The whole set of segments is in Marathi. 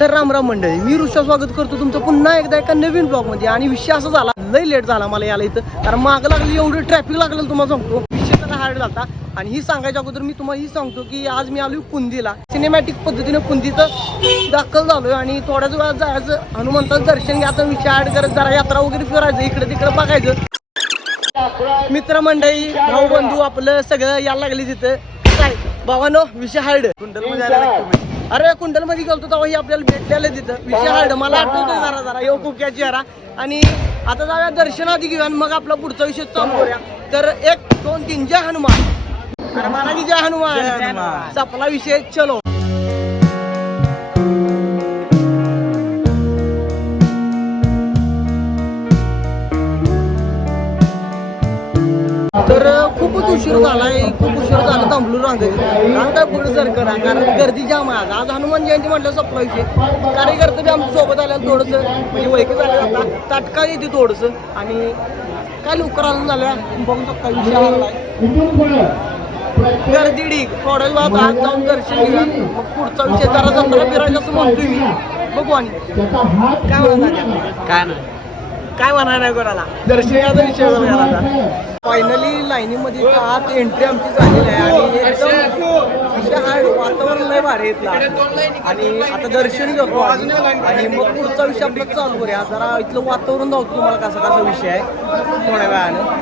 तर राम राम मंडळी मी ऋषा स्वागत करतो तुमचं पुन्हा एकदा एका नवीन ब्लॉगमध्ये. आणि विषय असा झाला लय लेट झाला मला याला इथं. कारण माग लागली एवढं ट्रॅफिक लागलं तुम्हाला सांगतो. विषय त्याला हार्ड झाला आणि ही सांगायच्या अगोदर मी तुम्हाला ही सांगतो की आज मी आलो कुंदीला. सिनेमॅटिक पद्धतीने कुंदीचं दाखल झालोय आणि थोड्याच वेळात जायचं. हनुमंताचं दर्शन घ्यायचं विषय ऍड करत जरा यात्रा वगैरे फिरायचं इकडे तिकडे बघायचं. मित्रमंडळी भाऊ बंधू आपलं सगळं यायला लागले तिथं. काय भावानो विषय हार्ड अरे कुंडलमध्ये गेलतो तेव्हा ही आपल्याला भेटलेलं तिथं. विषय हार्ड मला आठवतोय जरा जरा. यो कुक्या चेहरा आणि आता जाऊया दर्शनाआधी घेऊया आणि मग आपला पुढचा विषय चालू करूया. तर एक दोन तीन. जय हनुमान. अरे महाराज जय हनुमान. सपला विषय चलो. तर खूपच उशीर झालाय. खूप उशीर झाला थांबलो रांगेत रांग काय पुढे सर करा कारण गर्दी जाम आज. आज हनुमान जयंती म्हटलं सपला विषय. कार्यकर्ते बी आमच्यासोबत आल्या थोडस. म्हणजे वैकी झालं आता. तात्काळ येते थोडस. आणि काय लवकर आलं झाल्या बघू शकता विषय आलाय गर्दी ढीक थोड्याच वेळात आज जाऊन दर्शन घेऊया. मग पुढचा विषय जरा जत्रा फिरायला असं म्हणतोय मी. बघू आणि काय म्हणतात काय नाही. काय म्हणाय नाही कोणाला दर्शनाचा विषय फायनली लाईनीमध्ये आत एंट्री आमची झालेली आहे आणि एकदम अशा हा वातावरण लय भारी इथला. आणि आता दर्शन करतो आणि मग पुढचा विषय आपला चालू करूया. जरा इथलं वातावरण धावतो तुम्हाला कसा कसा विषय आहे. थोड्या वेळानं.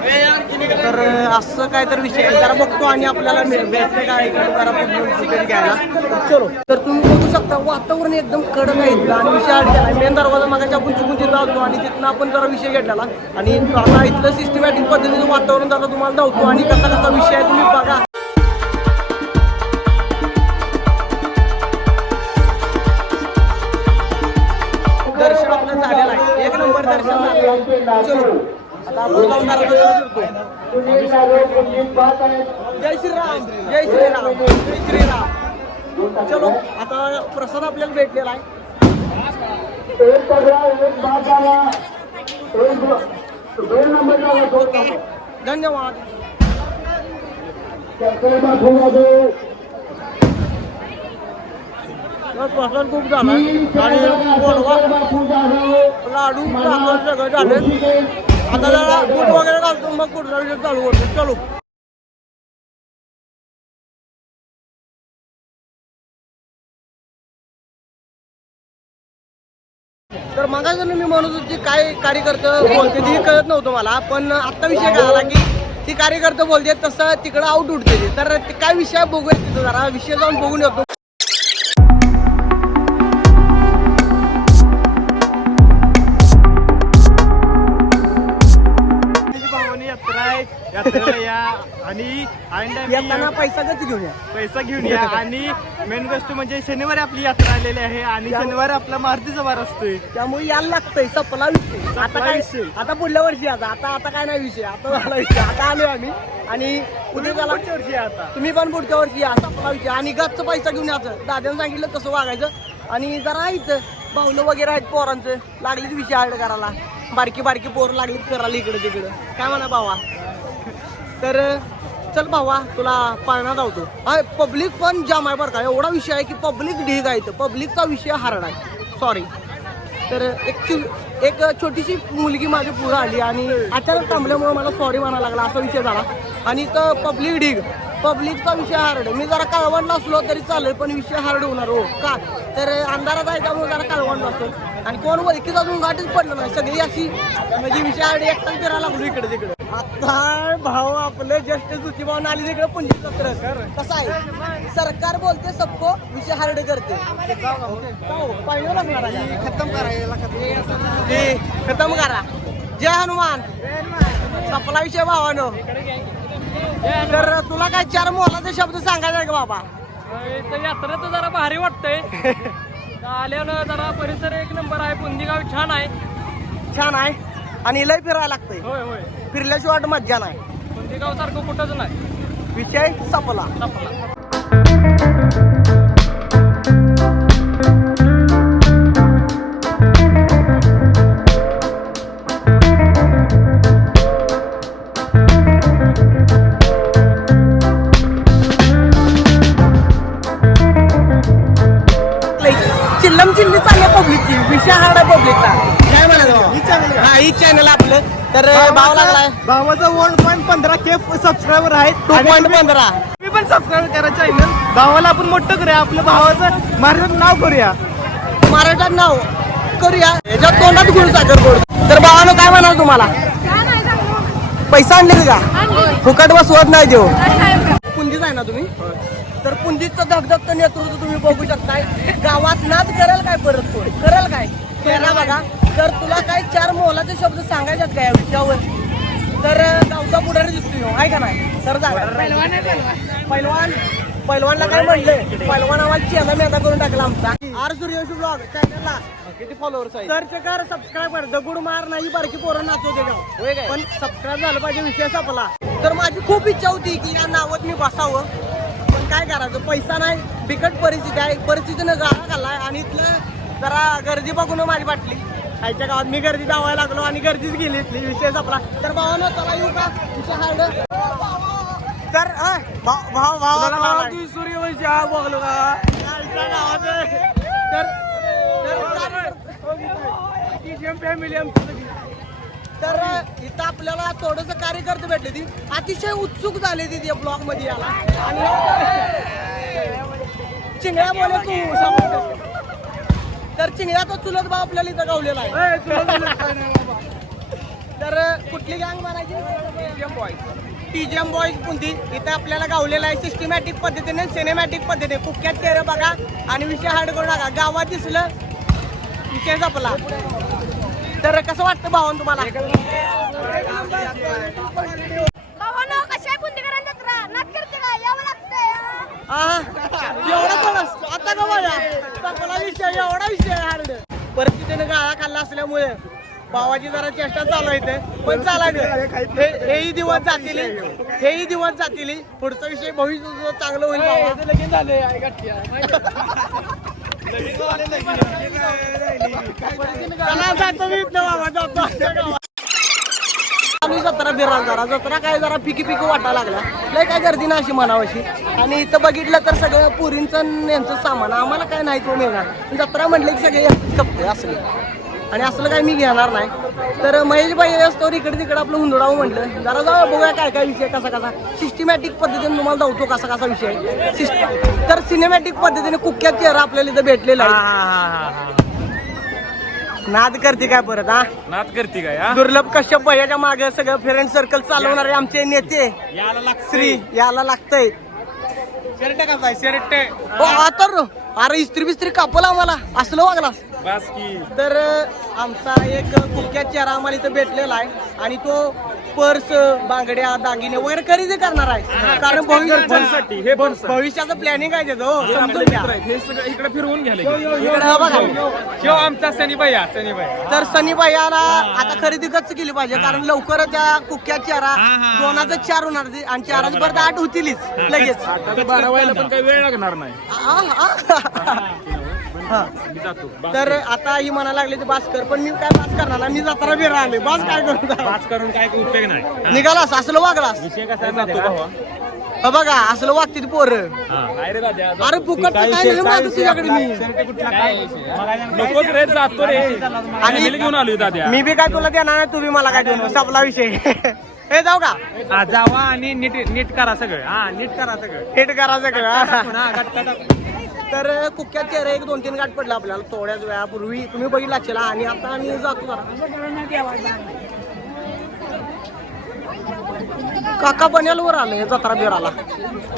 तर असं काय तर विषय जरा बघतो आणि आपल्याला भेटते काय जरा घ्यायला. तर चलो. तर तुम्ही बघू शकता वातावरण एकदम कडक आहे इथलं. आणि विषय आठ मेन दरवाजा मागाच्या आपण चुकून तिथं आलतो आणि तिथनं आपण जरा विषय घेतलेला. आणि आता इथलं सिस्टमॅटिक पद्धतीचं वातावरण जरा तुम्हाला. धावतो आणि कसा कसा विषय आहे तुम्ही बघा. जय श्रीराम जय श्रीराम जय श्रीराम चलो आता प्रसाद आपल्याला भेटलेला आहे धन्यवाद प्रसाद खूप झाला. आणि गोडवा लाडू सगळं झाले. आता जरा बूट वगैरे घालतो मग पुढचा विषय चालू करतो चालू. तर मागायचं मी म्हणत होती काय कार्यकर्ते बोलते ती कळत नव्हतं मला पण आत्ता विषय कळाला की ती कार्यकर्ते बोलते तसं तिकडं आउट उठते तर ते काय विषय बघूया तिथं जरा. विषय जाऊन बघून येतो. या आणि येताना पैसा कधी घेऊन या. पैसा घेऊन या. आणि मेन गोष्ट म्हणजे शनिवारी आपली यात्रा आलेली आहे आणि शनिवारी आपला मारुतीचा वार असतोय. त्यामुळे यायला लागतंय सपला विषय. आता काय विषय. आता पुढल्या वर्षी आता आता आता काय नाही विषय. आता झाला विषय. आता आलोय आम्ही. आणि उद्या त्याला पुढच्या वर्षी या आता. तुम्ही पण पुढच्या वर्षी या. सपला विषय. आणि गच्च पैसा घेऊन यायचं दाद्यानं सांगितलं तसं वागायचं. आणि जरा इथं भावलं वगैरे आहेत पोरांचं. लागलीच विषय ऍड करायला. बारकी बारकी पोर लागलीत करायला इकडे तिकडं. काय म्हणा भावा? तर चल भावा तुला पाळणा धावतो हा पब्लिक पण जाम आहे बरं का. एवढा विषय आहे की पब्लिक ढीग आहे तर पब्लिकचा विषय हार्ड आहे. सॉरी तर एक एक छोटीशी मुलगी माझी पुढं आली आणि अचानक थांबल्यामुळे मला सॉरी म्हणायला लागला. असा विषय झाला. आणि तर पब्लिक ढीग. पब्लिकचा विषय हार्ड. मी जरा कळवणला असलो तरी चालेल पण विषय हार्ड होणार हो. का? तर अंधारात आहे त्यामुळे जरा कळवण असेल. आणि कोण वैकीच अजून गाठच पडलं नाही. सगळी अशी म्हणजे विषय हार्ड एकटाच फिरायला लागलो इकडे तिकडे. आता भाऊ आपलं ज्येष्ठ सुची भाऊ आली तिकडे पुंजी सत्र. कसं आहे? सरकार बोलते सबको विषय हार्ड करते. हो, पाहिजे लागणार आहे. खतम करायला ते खतम करा. जय हनुमान. सपला विषय भावानो. तर तुला काय चार मोलाचे शब्द सांगायचे का बाबा? तर यात्रा तर जरा भारी वाटतंय. आल्यानं जरा परिसर एक नंबर आहे. पुंदीगाव छान आहे. छान आहे. आणि लय फिरायला लागतंय. होय होय. फिरल्याशिवाय मज्जा नाही. पुंदीगाव सारखं कुठंच नाही. विषय सपला. संपला. भावाचा वन पॉईंट पंधरा के सबस्क्रायबर आहेत. टू पॉईंट पंधरा. तुम्ही पण सबस्क्राईब करा चॅनल भावाला आपण मोठं करूया. आपल्या भावाचं महाराष्ट्रात नाव करूया. महाराष्ट्रात नाव करूया. याच्यात तोंडात गुळ साखर गोड तर भावानं काय म्हणाल तुम्हाला? पैसा आणले का? फुकट बसवत नाही देऊ. पुंदीच आहे ना तुम्ही? तर पुंदीचं धगधगतं नेतृत्व तुम्ही बघू शकताय. गावात नाद कराल काय परत कोण? कराल काय? बघा तर तुला काय चार मोलाचे शब्द सांगायच्यात काय विषयावर? तर गावचा पुढारी दिसतोय ह्यो, आहे का नाही? तर जा पैलवान पैलवानला काय म्हणलं पैलवान आम्हाला चेहरा मेहता करून टाकला आमचा. आर सूर्यवंशी ब्लॉग चॅनलला. किती फॉलोअर्स आहेत? सर्च कर सबस्क्राईब कर. दगड मार नाही बारकी पोरं नाचवते होय गाव काय? पण सबस्क्राईब झालं पाहिजे विषय संपला. तर माझी खूप इच्छा होती की या नावात मी बसावं. पण काय करायचं? पैसा नाही बिकट परिस्थिती आहे. परिस्थितीनं गाळा खाल्लाय आणि इथलं जरा गर्दी बघून माझी वाटली खायच्या गावात मी गर्दी धावायला लागलो आणि गर्दीच गेली इथली विषय संपला. तर भावानं चला येऊ का? विषय हार्ड तर भाव भाव भाव? सूर्यवंशी हा बघलो का? खायच्या गावात. तर तर फॅमिली तर इथं आपल्याला थोडस कार्यकर्ते भेटले ती. अतिशय उत्सुक झाले ती ब्लॉगमध्ये याला आणि चिंगळ्या बोले तू तर चिंगळ्याचा चुलत भाव आपल्याला इथं गावलेला आहे. तर कुठली गँग म्हणायची? टीजीएम बॉईज कोणती? इथं आपल्याला गावलेला आहे सिस्टमॅटिक पद्धतीने सिनेमॅटिक पद्धतीने. कुख्यात चेहरे बघा आणि विषय हार्ड करू नका गावात दिसलं विषय जपला. तर कसं वाटतं भावन तुम्हाला? भावाची जरा चेष्टा चालू आहे. पण चालायचं हे- हेही दिवस जातील. हेही दिवस जातील. पुढचा विषय भविष्य चांगलं होईल भावा चला जातो मी इथनं बाबा जातो आमच्या गावात. आम्ही जत्रा बिराल जरा जत्रा काय जरा पिकी पिकी वाटायला लागल्या. लय काय गर्दी ना अशी म्हणावशी आणि इथं बघितलं तर सगळं पुरींचं यांचं सामान आम्हाला काय नाही तो मिळणार. जत्रा म्हटलं की सगळे कपते असले. आणि असलं काय मी घेणार नाही. तर महेश भाई असतो इकडे तिकडे आपलं हुंदडावं म्हटलं. जरा जाऊ बघूया काय काय विषय कसा कसा. सिस्टमॅटिक पद्धतीने तुम्हाला जाऊतो कसा कसा विषय. सिस्ट- तर सिनेमॅटिक पद्धतीने कुख्यात चेहरा आपल्याला इथं भेटलेला आहे. नाद करते काय परत हा? नाद करते काय हा? दुर्लभ कश्यप भैयाच्या मागे सगळं फ्रेंड सर्कल चालवणारे आमचे नेते. याला. श्री याला लागतंय. शर्ट का शर्ट. हो. अरे इस्त्री बिस्त्री कापल आम्हाला. असलं वागला बस की. तर आमचा एक कुख्यात चेहरा आम्हाला इथं भेटलेला आहे आणि तो पर्स बांगड्या दागिने वगैरे खरेदी करणार आहे. कारण हे. भविष्याचं प्लॅनिंग आहे त्याचं हो, हे समजून घ्या. हे सगळं इकडे फिरवून घ्यायला इकडे हा. बघा आमचा सनी भैया सनी भैया तर सनी याला आता खरेदी कच केली पाहिजे? कारण लवकरच त्या कुख्यात चारा दोनाचं चार होणार ते आणि चाराचं परत आठ होतीलच लगेच. आता बारा व्हायला पण काही वेळ लागणार नाही. आ, आ. हा. मी जातो. तर आता ही म्हणा लागली ते बास कर पण मी काय बास करणार. मी जत्रा बिरा आले बास काय करू पाच करून काय उपयोग नाही. निघालास असलं वागलास. विषय कसा आहे जातो भावा हा बघा असलं वागते पोर. अरे फुकट तर काय नाही मागत तुझ्याकडे मी. नकोच रे जातो रे. आणि- आणि घेऊन आलोय दाद्या मी बी काय तुला देणार नाही तू बी मला काय देणार संपला विषय. हे जाऊ का? हा, जावा आणि नीट नीट करा सगळं. हा नीट करा सगळं. हिट करायचं का हा, गट्टा टाकू. तर कुख्यात चेहरा एक दोन तीन गाठ पडला आपल्याला थोड्याच वेळापूर्वी. तुम्ही बघितला असेल आणि आता आम्ही जातो जरा. काका बन्यालवर आले जत्रा बिराला.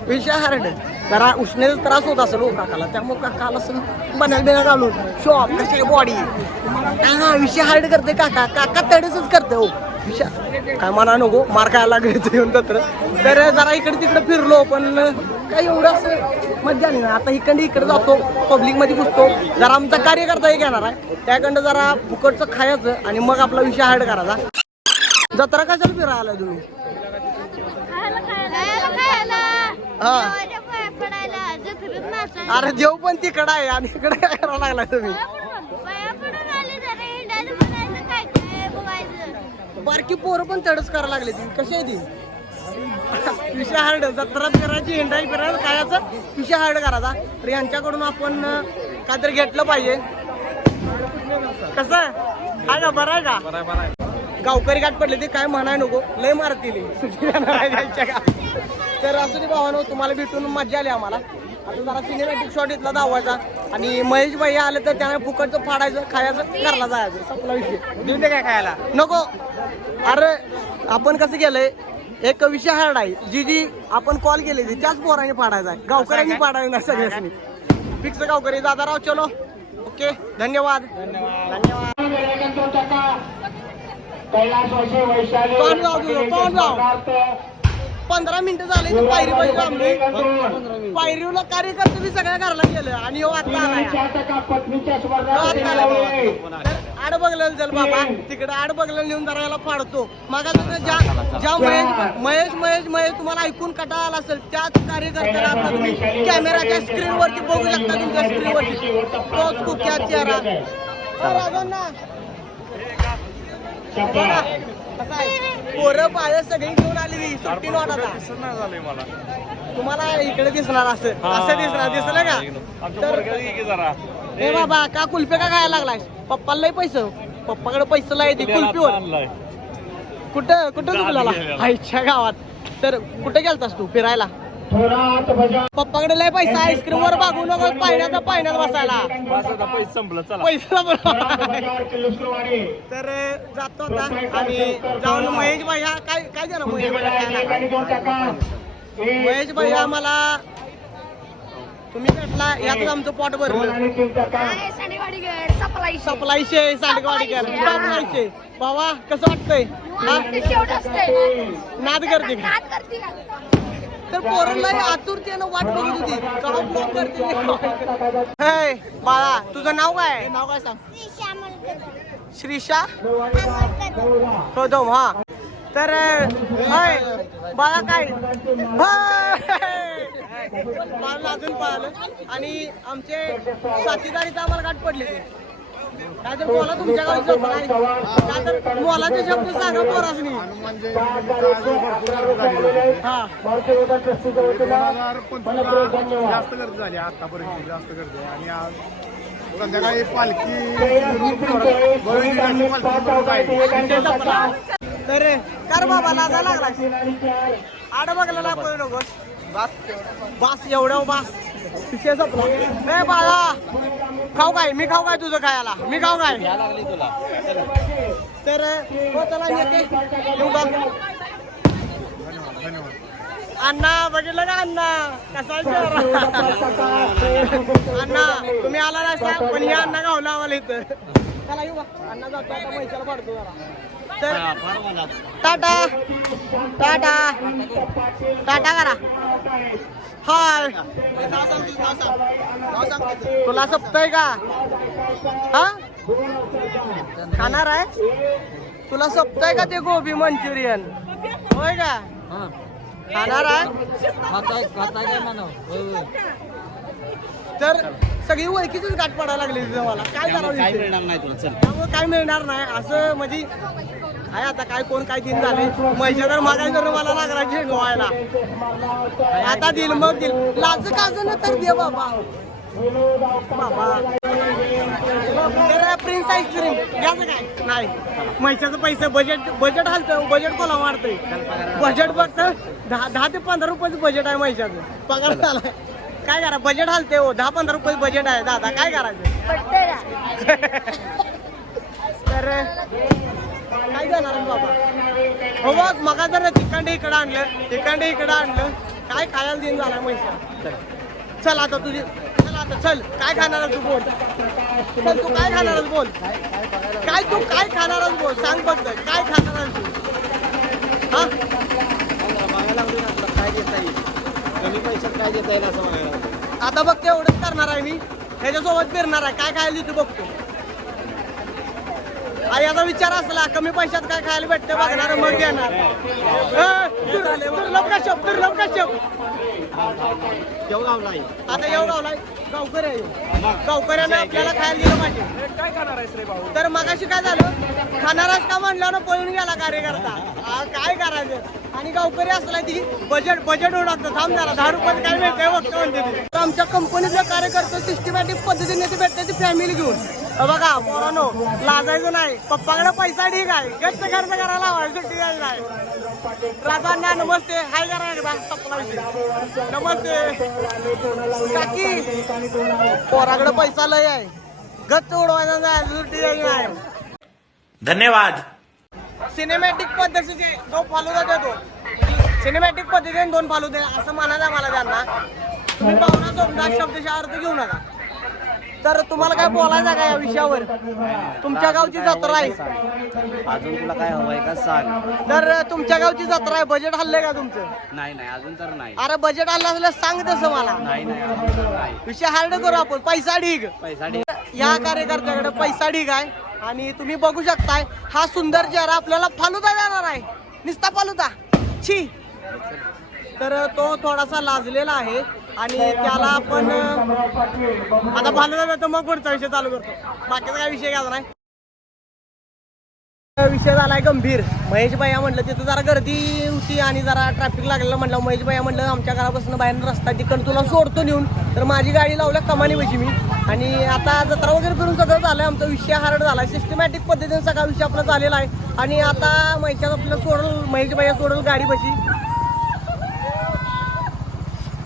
विषय हार्ड जरा उष्णेचा त्रास होत असेल हो काकाला. त्यामुळे काकाला असं बन्याल बिना घालून शॉप कशी बॉडी हा विषय हार्ड करते काका. काका तडेच करते हो. काय म्हणा नको मार खायला लागत येऊन तत्र तर जरा इकडे तिकडे फिरलो पण काही एवढं असं मजा आली ना आता इकडे इकडे जातो पब्लिकमध्ये घुसतो. जरा आमचा कार्यकर्ता एक येणार आहे. त्याकडं जरा फुकटचं खायचं आणि मग आपला विषय हार्ड करायचा. जत्रा कशाला फिरायला तुम्ही? हा. अरे देव पण तिकडं आहे आणि इकडे करावं लागला तुम्ही पाया पडून आले जरा हिंडायला म्हणायचं काय काय बघायचं बारकी पोरं पण तडच करायला लागली ती. कशी आहे ती? विषय हार्ड जत्रा फिरायची हिंडाई फिरायला कायाचं विषय हार्ड करायचा. तर यांच्याकडून आपण काहीतरी घेतलं पाहिजे. कसं? आहे का? बरं आहे का गावकरी गाठ पडले ते काय म्हणाय नको. लय मारतील तर असं ते भावानो तुम्हाला भेटून मजा आली आम्हाला. आता जरा सिनेमॅटिक शॉट इथला दावायचा आणि महेश भाई आले तर त्याने फुकटचं फाडायचं खायचं घरला जायचं. संपला विषय. देऊन दे काय खायला. नको. अरे आपण कसं केलंय? एक विषय हार्ड आहे. जी जी आपण कॉल केले त्याच पोराने फाडायचा आहे. गावकऱ्यांनी फाडायचं नाही सगळ्यांनी. फिक्स गावकरी. दादाराव चलो. ओके. धन्यवाद. धन्यवाद. पंधरा मिनिटं झाले पायरी पायरी पायरीला कार्यकर्ते बी सगळ्या घरला गेलं आणि आता बाबा. तर आड बघलेलं चल बाबा. तिकडे आड बघलेलं नेऊन जरा याला फाडतो. मग ज्या ज्या महेश महेश महेश महेश तुम्हाला ऐकून कटा आला असेल त्याच कार्यकर्त्याला आता तुम्ही कॅमेराच्या स्क्रीनवरती बघू शकता तुमच्या स्क्रीनवरती. तोच कुख्यात चेहरा. राजांना? पोरं पाय सगळी घेऊन आली सुट्टी नॉट आता झालंय मला. तुम्हाला इकडे दिसणार असं. असं दिसणार दिसलं का? तर जरा. ए बाबा का कुल्फे का खायला लागलाय पप्पाला लय पैसे. पप्पाकडे पैसे लय कुल्फीवर. कुठं कुठं तुला आईच्या गावात. तर कुठे गेलतास तू फिरायला? पप्पाकडे लय पैसा आईस्क्रीम वर बागू नको पाण्याचा पाण्यात बसायला. पैसे संपलं चला. पैसा तर जातो आता. आणि जाऊन महेश भैया काय काय देणार महेश महेश भैया आम्हाला तुम्ही भेटला यातच आमचं पोट भरलं. सप्लायशे सांडगवाडीकर सप्लायशे बाबा कसं वाटतंय? हा? नाद करते? तर पोरांना आतुरतेनं वाट बघत होती. कवा ब्लॉक करते हे, बाळा तुझं नाव काय? नाव काय सांग? श्रीशा? कदम हा. तर हाय बाळा काय. बाळाला अजून पाहिलं. आणि आमचे साथीदारी तर आम्हाला गाठ पडले. काय तर बोला तुमच्या शब्द नाही काय तर बोलाचे शब्द सांगा पोरासनी. हा. जास्त गर्दी झाली आतापर्यंत जास्त गर्दी. आणि आज संध्याकाळी पालखी कर बाबा लाजा लागला. आड बघला पळू नको बास. बास एवढं बास. ए बाळा. खाऊ काय? मी खाऊ काय तुझं खायला? मी खाऊ काय? तर हो चला येते येऊ का? अण्णा बघितलं का अण्णा? कसा? अण्णा तुम्ही आला नसता पण हे अण्णा गावला आम्हाला इथं. चला येऊ का? अण्णा जातो आता पैशाला पाडतो जरा. तर टाटा टाटा टाटा करा. हाय. तुला सपतय का? हा? खाणार आहे? तुला सपतय का ते गोबी मंचुरियन? होय का? खाणार आहे? तर सगळी ओळखीचीच गाठ पडायला लागली मला. काय करावं इथे? त्यामुळे काय मिळणार नाही? असं म्हणजे काय आता काय कोण काय दिन झाले? मैशा तर मागाय मला लागला झेंगवायला आता दिल मग दिल लाज काज न तर दे बाबा. बाबा. प्रिन्स आईस्क्रीम घ्यायचं काय? नाही. मैशाचं पैसे बजेट बजेट हलतं बजेट कोणा वाढतंय? बजेट फक्त दहा दहा ते पंधरा रुपयाचं बजेट आहे मैशाचं पगार झालाय. काय करा बजेट हलते हो. दहा पंधरा रुपये बजेट आहे. दादा काय करायचं? तर काय जाणार बाबा? हो मगा जर तिकांडे इकडं आणलं तिकांडे इकडं आणलं. काय खायला दिन झाला मैसा चल आता तुझी चल आता चल. काय खाणार तू बोल. चल तू काय खाणार बोल. काय तू काय खाणार बोल? सांग फक्त. काय खाणार तू? हा? काय देता येईल कमी पैशात काय देता येईल असं मागायला आता बघ ते एवढंच करणार आहे मी. ह्याच्यासोबत फिरणार आहे. काय खायला देतो बघतो. आई आता विचार असला कमी पैशात काय खायला भेटते बघणार मग घेणार. ए, दुर्लभ कश्यप दुर्लभ कश्यप. आता येऊ गावलाय गावकरी आहे. गावकऱ्याने आपल्याला खायला दिलं पाहिजे. काय खाणार आहेस रे भाऊ? तर मगाशी काय झालं? खाणाराच का म्हणल्यानं पळून गेला कार्यकर्ता? आ, काय करायचं? आणि गावकरी असला ती बजेट बजेट लागतं. थांब जरा दहा रुपयात काय मिळतंय बघतो म्हणते ती. तर आमच्या कंपनीतल्या कार्यकर्ते सिस्टमॅटिक पद्धतीने ते भेटते ती फॅमिली घेऊन. बघा पोरानो लाजायचं नाही. पप्पाकडे पैसा ठीक आहे. गच्च खर्च करायला हवाय सुट्टी द्यायला नाही. राजांना नमस्ते. हाय करा विषय नमस्ते. काकी पोराकडे पैसा लय आहे. गच्च उडवायचा नाही सुट्टी द्यायची नाही. धन्यवाद. सिनेमॅटिक पद्धतीचे दोन फालुदा देतो सिनेमॅटिक पद्धतीने दोन फालुदे असं म्हणायचं आहे मला त्यांना. तुम्ही पाहुणा शब्दाचा अर्थ घेऊ नका. तर तुम्हाला काय बोलायचं का या विषयावर? तुमच्या गावची जत्रा आहे. अजून तुला काय हवंय का सांग. तर तुमच्या गावची जत्रा आहे. बजेट हल्ले का तुमचं? नाही नाही अजून तर नाही. अरे बजेट हल्लं असलं सांग तसं मला. नाही विषय हार्ड करू आपण. पैसा ढीग. पैसा दे या कार्यकर्त्याकडे पैसा ढीग आहे. आणि तुम्ही बघू शकताय हा सुंदर चेहरा आपल्याला फालुदा देणार आहे. निस्ता फालुदा. छी तर तो थोडासा लाजलेला आहे. आणि त्याला आपण आता फालुदा तर मग पुढचा विषय चालू करतो. बाकीचा काय विषय घ्यायचा नाही. विषय झालाय गंभीर. महेश भैया म्हटलं तिथं जरा गर्दी होती आणि जरा ट्रॅफिक लागलेलं म्हटलं. महेश भैया म्हटलं आमच्या घरापासून बाहेर रस्ता तिकडं तुला सोडतो नेऊन. तर माझी गाडी लावल्या कमानी बशी मी. आणि आता जत्रा वगैरे करून सगळं झालंय. आमचा विषय हार्ड झालाय. सिस्टमॅटिक पद्धतीने सगळा विषय आपला झालेला आहे. आणि आता महेशात आपल्याला सोडल महेश भैया सोडल गाडी बशी.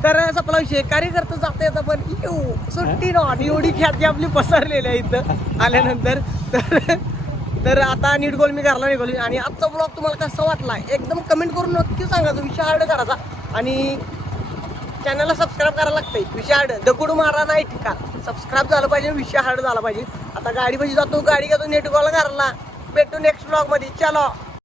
तर सपला विषय कार्यकर्ता जाता येतं पण येऊ सुट्टी नॉट एवढी ख्याती आपली पसरलेली आहे इथं आल्यानंतर. तर तर आता नीट गोल मी घरला निघालो. आणि आजचा ब्लॉग तुम्हाला कसा वाटला एकदम कमेंट करून नक्की सांगा. तो विषय हार्ड करायचा. आणि चॅनलला सबस्क्राईब करायला लागतंय. विषय हार्ड दगड मारा नाही ठिकाण सबस्क्राईब झालं पाहिजे विषय हार्ड झाला पाहिजे. आता गाडी पाशी जातो गाडी घेतो नेट गोल घरला. भेटू नेक्स्ट ब्लॉगमध्ये. चलो.